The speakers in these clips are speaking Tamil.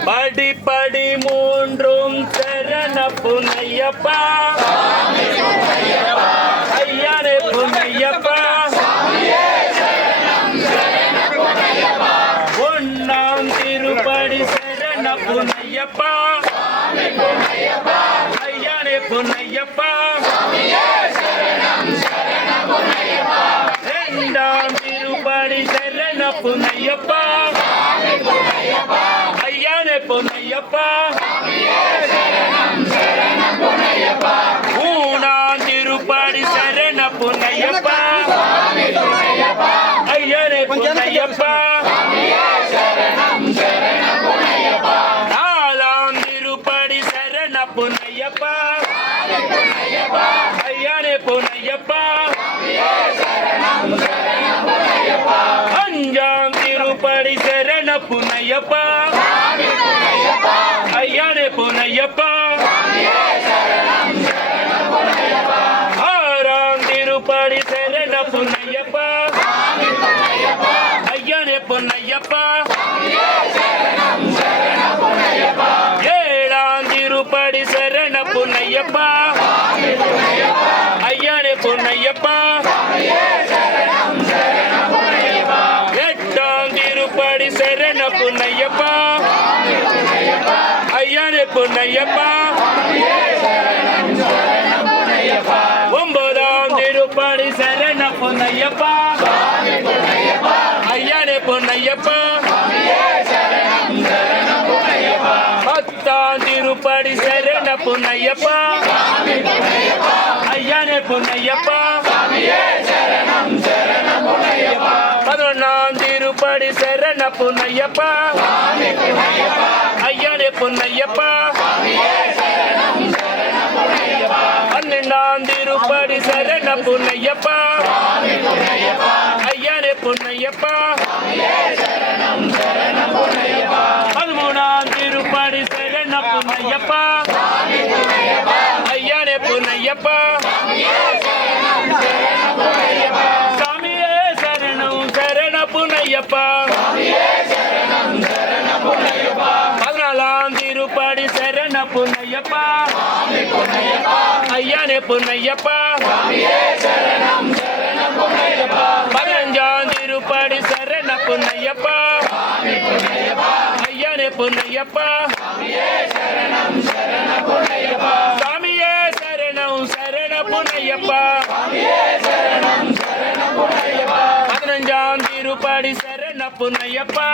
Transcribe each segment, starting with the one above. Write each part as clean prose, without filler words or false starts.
படி படி மூன்றும் சரண புனையப்பா ஐயனே புனையப்பா ஒன்னாம் திருப்படி சரண புனையப்பா ஐயனே புனையப்பா இரண்டாம் திருப்படி சரண புனையப்பா ஐயனே புனையப்பா மூணாம் திருப்படி சரண புனையப்பா ஐயனே புனையப்பா நாலாம் திருப்படி சரண புனையப்பா ஐயனே புனையப்பா அஞ்சாம் திருப்படி சரண புனையப்பா ஐயனே புனையப்பா ஆறாம் திருப்படி சரண புனையப்பா ஐயனே புனையப்பா ஏழாம் திருப்படி சரண புனையப்பா ஐயனே புனையப்பா எட்டாம் திருப்படி சரண புனையப்பா ஐயனே புனையப்பா ஒன்பதாம் திருப்படி சரண புனையப்பா ஐயனே புனையப்பா பத்தாம் திருப்படி சரண புனையப்பா ஐயனே புனையப்பா பதினொன்னாம் திருப்படி சரண புனையப்பா ஐயனே புனையப்பா பன்னெண்டாம் திருப்படி சரண புனையப்பா ஐயனே புனையப்பா பதிமூணாம் திருப்படி சரண புனையப்பா ஐயனே புனையப்பா சாமியே சரணம் சரண புனையப்பா பதினாலாம் திருப்படி சரண புனையப்பா ஐயனே புனையப்பா பதினஞ்சாம் திருப்படி சரண புனையப்பா ஐயனே புனையப்பா சாமியே சரணம் சரண புனையப்பா பதினஞ்சாம் திருப்படி சரண புனையப்பா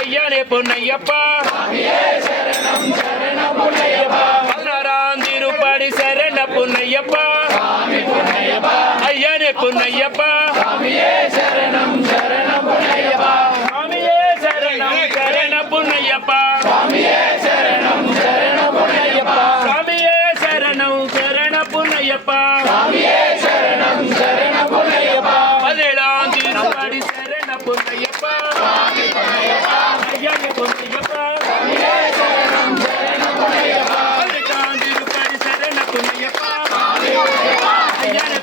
ஐயனே புனையப்பா பதினாறாம் திருப்படி சரண புனையப்பா ஐயனே புனையப்பா சாமியே சரணம் சரண புனையப்பா சாமியே சரணம் சரண புனையப்பா பதினேழாம் திருப்படி சரண புனையப்பா ஐயனே புனையப்பா பதினெட்டாம் திருப்படி சரண புனையப்பா ஐயனே